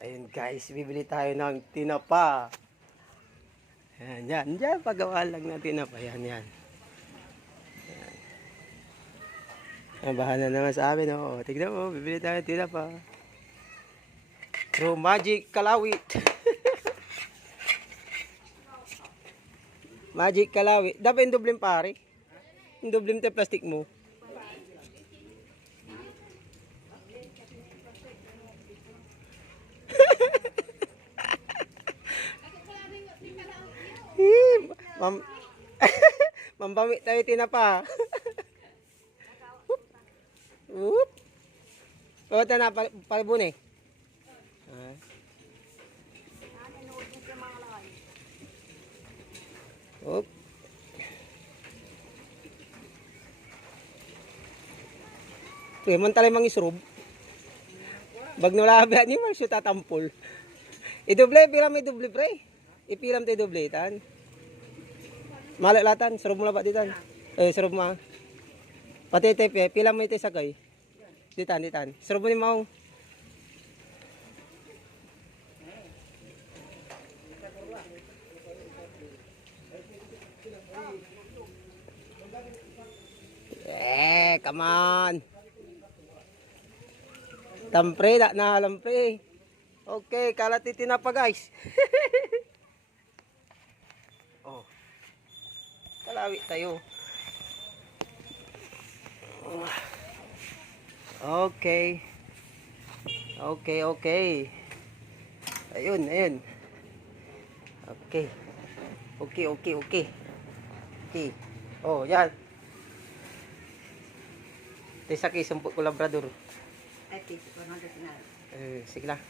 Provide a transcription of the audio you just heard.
Ayun guys, bibili tayo ng tinapa. Yan, pagawa lang ng tinapa. Yan. Bahala naman sa amin, oh. Tignan mo, bibili tayo ng tinapa. True Magic Kalawit. Magic Kalawit. Dapat yung dobleng pare. Yung dobleng tayo plastic mo. Mam Mambami tayo tinapa. Oop. O, ito na, palibun eh. Oop. Ito, mantalay mang isrub. Bag nulabi, ni man siya tatampol. Idoble, piram idoble pre. Ipiram tayo doble, tan. Malalatan, sarap mo na ba ditan? Sarap mo. Pati tepe, pila mo ito sakay. Ditan. Sarap mo ni maong. Come on. Tampre, na alam pre. Okay, kalatitin na pa guys. Oh. Kalawi tayo. Okay. Ayun. Okay. Oh, yan. Tesa kay sumpot ko labrador. Ay, 100 na. Sige lang.